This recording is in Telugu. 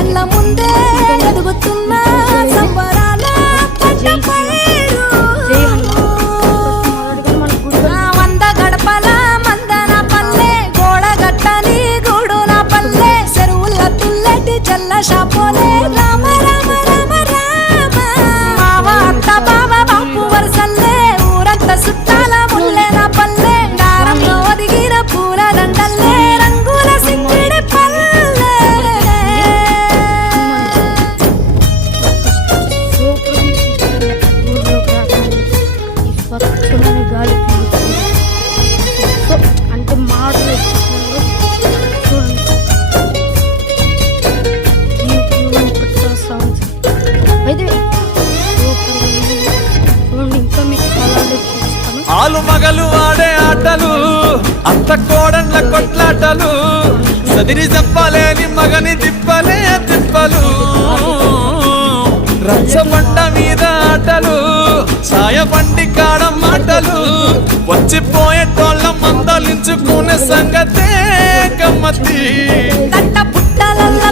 కళ్ళ ముందే ఎదుగుతున్న సంబరాల పంట పైరు. 100 గడపల మందన పల్లె గోడగట్టని గూడున పల్లె చెరువుల తుల్లటి చల్ల షాపోలే రామ రామ రామ రామ మావ అత్త బావ బాపు వరసల్లే ఊరంత సుట్టాల ముల్లెన పల్లె దారంలో ఒదిగిన పూల దండల్లే రంగుల సింగిడి పల్లె. అంటే మాటలు ఆలు మగలు ఆడే ఆటలు అత్త కోడళ్ళ కొట్లాటలు సదిరి చెప్పలేని మగని తిప్పలే తిప్పలు రచ్చబండ మీద ఆటలు సాయబండి కాడ మాటలు వచ్చిపోయేటోళ్ళ మందలించుకునే సంగతే గమ్మతి. పుట్టలల్ల